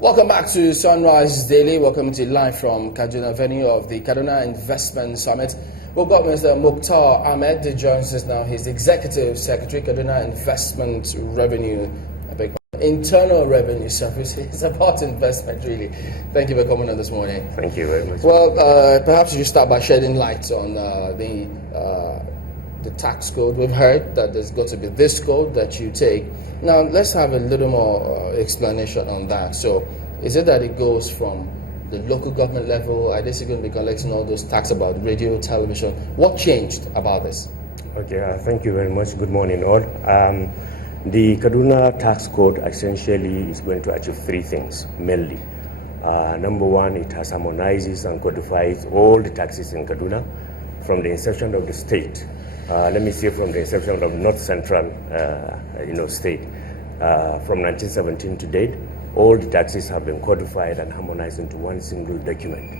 Welcome back to Sunrise Daily. Welcome to live from Kaduna venue of the Kaduna Investment Summit. We've got Mr. Mukhtar Ahmed who joins us now. He's Executive Secretary, Kaduna Investment Revenue, Internal Revenue Service. It's about investment, really. Thank you for coming on this morning. Thank you very much. Well, perhaps you start by shedding light on the tax code. We've heard that there's got to be this code that you take. Now, let's have a little more explanation on that. So, is it that it goes from the local government level? Are they still going to be collecting all those tax about radio, television? What changed about this? Okay, thank you very much. Good morning, all. The Kaduna tax code essentially is going to achieve three things, mainly. Number one, it has harmonizes and codifies all the taxes in Kaduna from the inception of the state. Let me say from the inception of North Central, state. From 1917 to date, all the taxes have been codified and harmonized into one single document.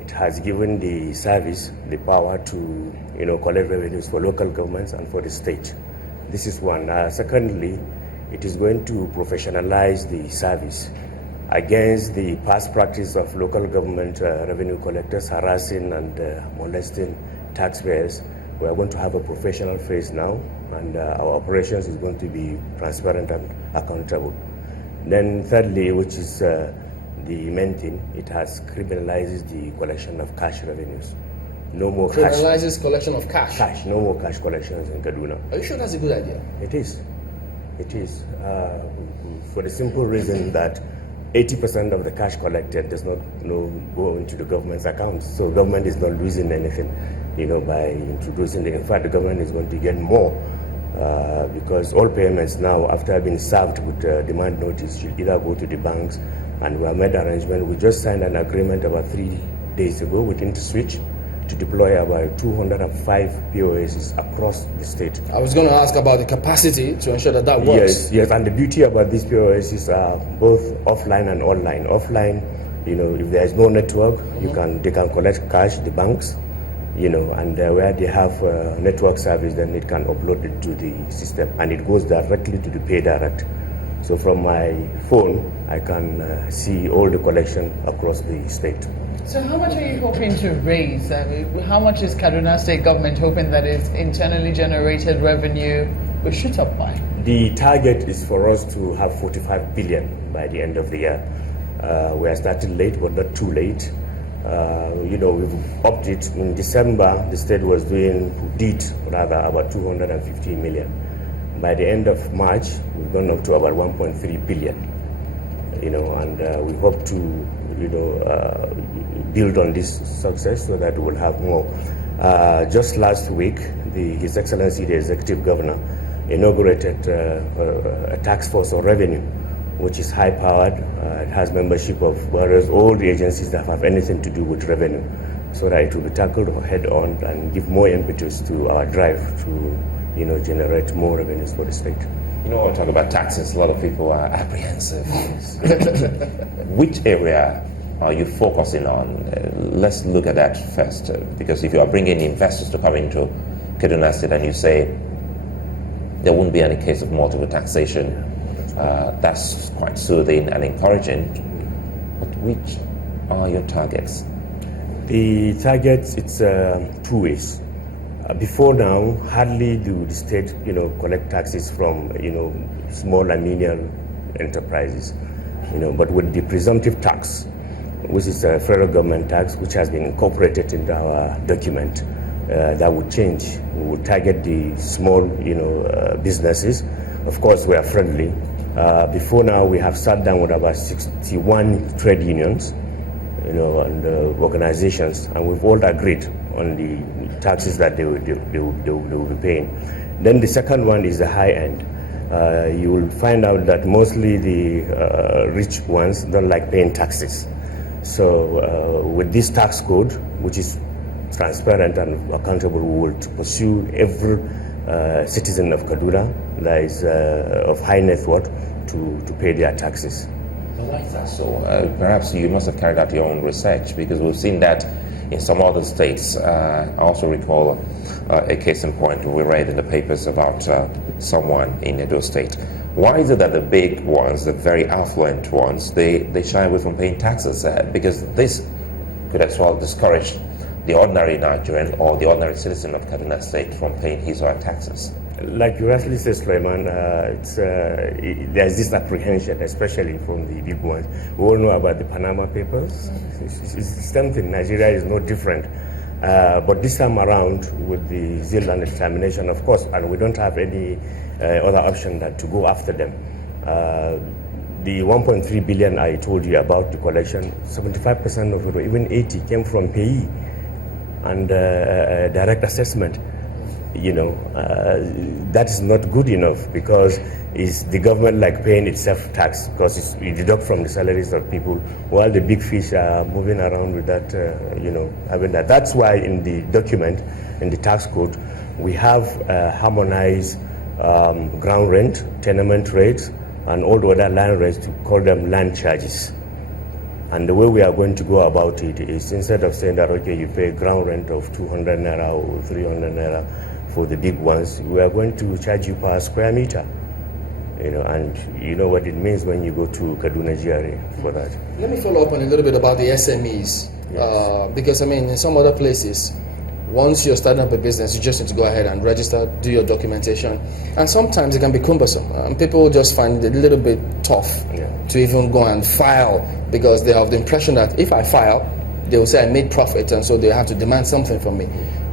It has given the service the power to, collect revenues for local governments and for the state. This is one. Secondly, it is going to professionalize the service against the past practice of local government revenue collectors harassing and molesting taxpayers. We are going to have a professional face now, and our operations is going to be transparent and accountable. Then thirdly, which is the main thing, it has criminalizes the collection of cash revenues. No more cash. Criminalizes collection of cash? Cash, no more cash collections in Kaduna. Are you sure that's a good idea? It is. It is. For the simple reason that 80% of the cash collected does not go into the government's accounts. So government is not losing anything, by introducing it. In fact, the government is going to get more because all payments now, after being served with demand notice, should either go to the banks, and we have made arrangement. We just signed an agreement about 3 days ago with InterSwitch to deploy about 205 POSs across the state. I was going to ask about the capacity to ensure that works. Yes, and the beauty about these POSs are both offline and online. Offline, if there is no network, they can collect cash, the banks, and where they have network service, then it can upload it to the system, and it goes directly to the Pay Direct. So from my phone, I can see all the collection across the state. So how much are you hoping to raise? How much is Kaduna State government hoping that its internally generated revenue will shoot up by? The target is for us to have 45 billion by the end of the year. We are starting late, but not too late. We've upped it. In December, the state did about 250 million. By the end of March, we've gone up to about 1.3 billion. And we hope to, build on this success so that we'll have more. Just last week, His Excellency, the Executive Governor, inaugurated a task force on revenue, which is high-powered. It has membership of all the agencies that have anything to do with revenue, so that it will be tackled head-on and give more impetus to our drive to, generate more revenues for the state. When we talk about taxes, a lot of people are apprehensive. Which area are you focusing on? Let's look at that first, because if you are bringing investors to come into Kaduna State and you say there won't be any case of multiple taxation, that's quite soothing and encouraging. But which are your targets? The targets, it's 2 ways. Before now, hardly do the state, collect taxes from, small and medium enterprises, but with the presumptive tax, which is a federal government tax, which has been incorporated into our document, that would change. We would target the small, businesses. Of course, we are friendly. Before now, we have sat down with about 61 trade unions, and organizations, and we've all agreed on the taxes that they will be paying. Then the second one is the high end. You will find out that mostly the rich ones don't like paying taxes. So with this tax code, which is transparent and accountable, we will pursue every citizen of Kaduna that is of high net worth to pay their taxes. Why is that so? Perhaps you must have carried out your own research, because we've seen that in some other states. I also recall a case in point we read in the papers about someone in Edo State. Why is it that the big ones, the very affluent ones, they shy away from paying taxes? Because this could as well discourage the ordinary Nigerian or the ordinary citizen of Kaduna State from paying his or her taxes. Like you rightly said, Sulaiman, there's this apprehension, especially from the big ones. We all know about the Panama Papers. It's something. Nigeria is no different. But this time around, with the zeal and determination, of course, and we don't have any other option than to go after them. The 1.3 billion I told you about the collection, 75% of it, or even 80, came from payee and direct assessment. That is not good enough, because it's the government like paying itself tax, because you deduct from the salaries of people, while the big fish are moving around with that, having that. That's why in the document, in the tax code, we have harmonized ground rent, tenement rates, and all the other land rates, to call them land charges. And the way we are going to go about it is, instead of saying that, okay, you pay ground rent of 200 naira or 300 naira for the big ones, we are going to charge you per square meter. And you know what it means when you go to Kaduna GRA for that. Let me follow up on a little bit about the SMEs. Yes. Because, in some other places, once you're starting up a business, you just need to go ahead and register, do your documentation. And sometimes it can be cumbersome. People just find it a little bit tough to even go and file, because they have the impression that if I file, they will say I made profit, and so they have to demand something from me.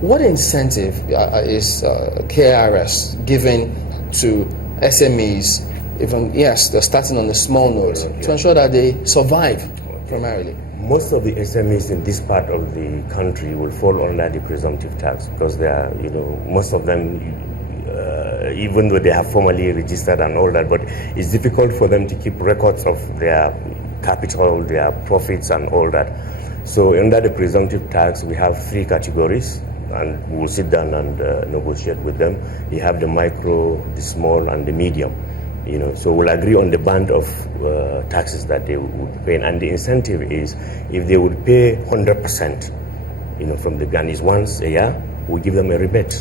What incentive is KRS giving to SMEs, even, yes, they're starting on the small note, to ensure that they survive primarily? Most of the SMEs in this part of the country will fall under the presumptive tax, because they are, most of them, even though they have formally registered and all that, but it's difficult for them to keep records of their capital, their profits and all that. So under the presumptive tax, we have 3 categories, and we'll sit down and negotiate with them. You have the micro, the small, and the medium. So we'll agree on the band of taxes that they would pay, and the incentive is, if they would pay 100%, from the and is once a year, we give them a rebate.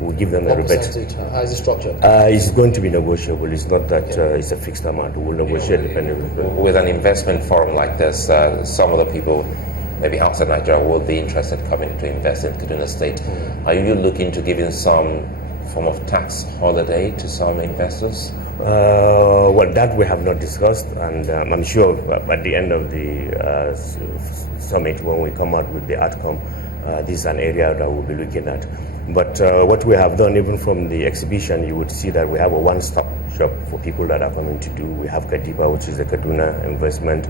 We give them a rebate. Percentage? How is it structured? It's going to be negotiable. It's not that it's a fixed amount. We'll negotiate depending. With an investment forum like this, some of the people, maybe outside Nigeria, will be interested in coming to invest in Kaduna State. Are you looking to give in some form of tax holiday to some investors? Well, that we have not discussed, and I'm sure at the end of the summit, when we come out with the outcome, this is an area that we'll be looking at. But what we have done, even from the exhibition, you would see that we have a one-stop shop for people that are coming to do. We have Kadipa, which is the Kaduna Investment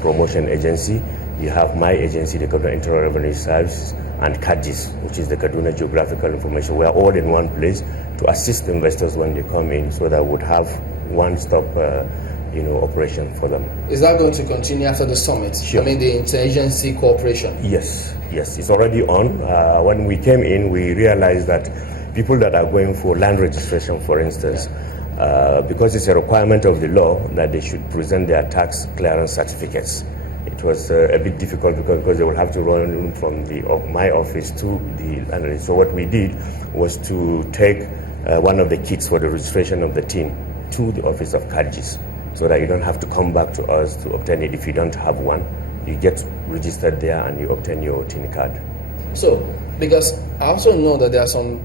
Promotion Agency. You have my agency, the Kaduna Internal Revenue Service, and KADIS, which is the Kaduna Geographical Information. We are all in one place to assist investors when they come in, so that we would have one-stop operation for them. Is that going to continue after the summit? Sure. The interagency cooperation? Yes, it's already on. When we came in, we realized that people that are going for land registration, for instance, because it's a requirement of the law that they should present their tax clearance certificates. It was a bit difficult because they will have to run from my office to the land. So what we did was to take one of the kits for the registration of the team to the office of KADIS, so that you don't have to come back to us to obtain it if you don't have one. You get registered there and you obtain your TIN card. So, because I also know that there are some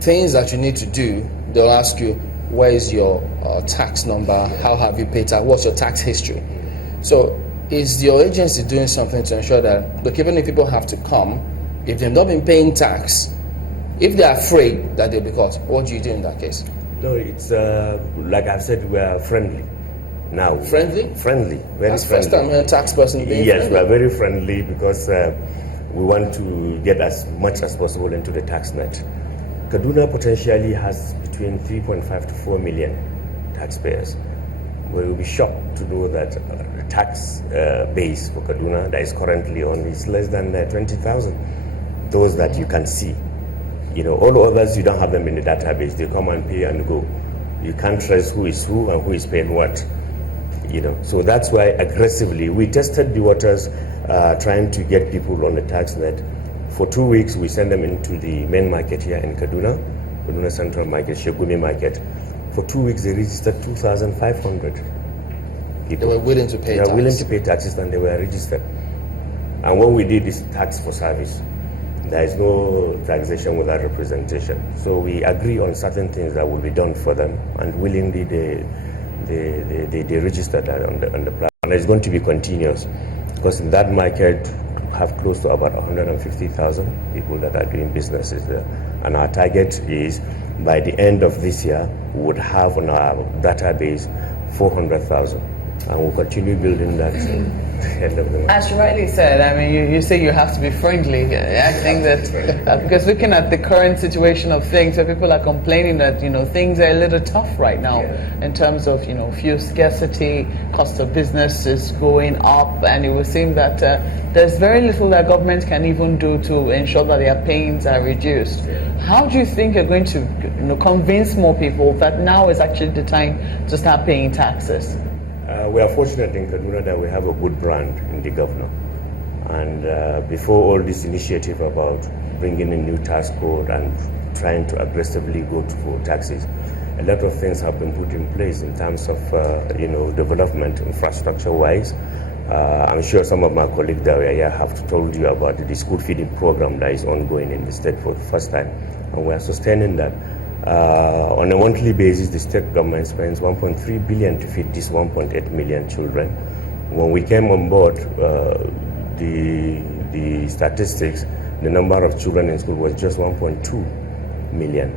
things that you need to do. They'll ask you, where is your tax number? How have you paid tax? What's your tax history? So, is your agency doing something to ensure that, look, even if people have to come, if they've not been paying tax, if they're afraid that they'll be caught, what do you do in that case? No, it's like I've said, we are friendly now. Friendly? Friendly, very That's friendly. first time a tax person being Yes, friendly. we are very friendly, because we want to get as much as possible into the tax net. Kaduna potentially has between 3.5 to 4 million taxpayers. We will be shocked to know that the tax base for Kaduna that is currently on is less than 20,000. Those that you can see. All others, you don't have them in the database. They come and pay and go. You can't trace who is who and who is paying what. So that's why aggressively we tested the waters trying to get people on the tax net. For 2 weeks, we send them into the main market here in Kaduna Central Market, Shegumi Market. For 2 weeks, they registered 2,500 people. They were willing to pay They tax. were willing to pay taxes, and they were registered. And what we did is tax for service. There is no taxation without representation. So we agree on certain things that will be done for them, and willingly they registered that on the platform. And it's going to be continuous, because in that market have close to about 150,000 people that are doing businesses there. And our target is by the end of this year, we would have on our database 400,000. And we'll continue building that till the end of the month. As you rightly said, I mean, you say you have to be friendly. I think that because looking at the current situation of things, where people are complaining that things are a little tough right now in terms of fuel scarcity, cost of business is going up, and it would seem that there's very little that government can even do to ensure that their pains are reduced. How do you think you're going to convince more people that now is actually the time to start paying taxes? We are fortunate in Kaduna that we have a good brand in the governor. And before all this initiative about bringing in new tax code and trying to aggressively go for taxes, a lot of things have been put in place in terms of development infrastructure-wise. I'm sure some of my colleagues that were here have told you about the school feeding program that is ongoing in the state for the first time, and we are sustaining that. On a monthly basis, the state government spends 1.3 billion to feed these 1.8 million children. When we came on board, the statistics, the number of children in school was just 1.2 million.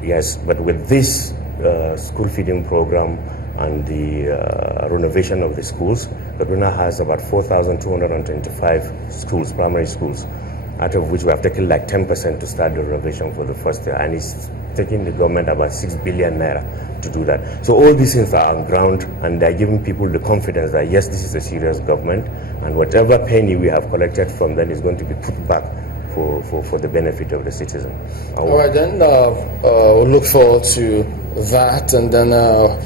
Yes, but with this school feeding program and the renovation of the schools, Kaduna has about 4,225 schools, primary schools, out of which we have taken like 10% to start the renovation for the first year, and it's taking the government about 6 billion naira to do that. So all these things are on ground, and they're giving people the confidence that yes, this is a serious government, and whatever penny we have collected from them is going to be put back for the benefit of the citizen. All right, then we'll look forward to that, and then I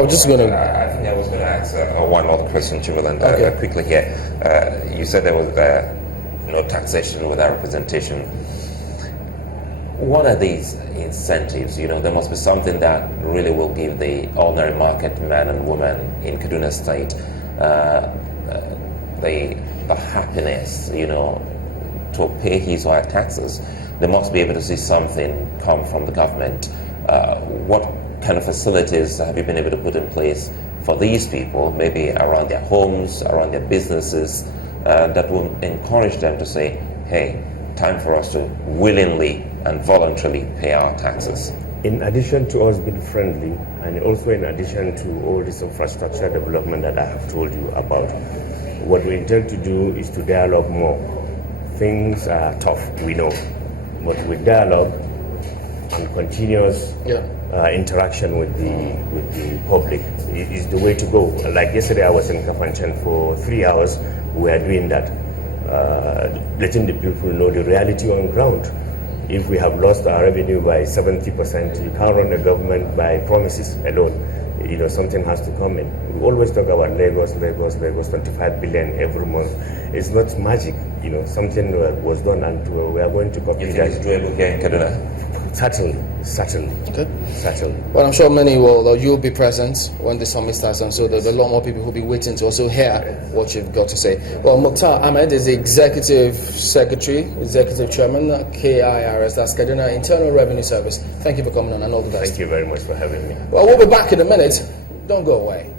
was just going to. I think I was going to ask one more question, Chimuland, Okay. quickly here. You said there was no taxation without representation. What are these incentives? There must be something that really will give the ordinary market man and woman in Kaduna State the happiness, to pay his or her taxes. They must be able to see something come from the government. What kind of facilities have you been able to put in place for these people, maybe around their homes, around their businesses, that will encourage them to say, hey, time for us to willingly and voluntarily pay our taxes? In addition to us being friendly, and also in addition to all this infrastructure development that I have told you about, what we intend to do is to dialogue more. Things are tough, we know, but with dialogue and continuous interaction with the public is the way to go. Like yesterday, I was in Kafanchan for 3 hours. We are doing that, letting the people know the reality on ground. If we have lost our revenue by 70%, you can't run the government by promises alone. Something has to come in. We always talk about Lagos, 25 billion every month. It's not magic, something was done, and we are going to copy You think that. it's doable here in Kaduna? Certainly. Okay. Certainly. Well, I'm sure many you'll be present when the summit starts, and so there's a lot more people who'll be waiting to also hear what you've got to say. Well, Mukhtar Ahmed is the Executive Secretary, Executive Chairman, KIRS, that's Kaduna Internal Revenue Service. Thank you for coming on, and all the best. Thank you very much for having me. Well, we'll be back in a minute. Don't go away.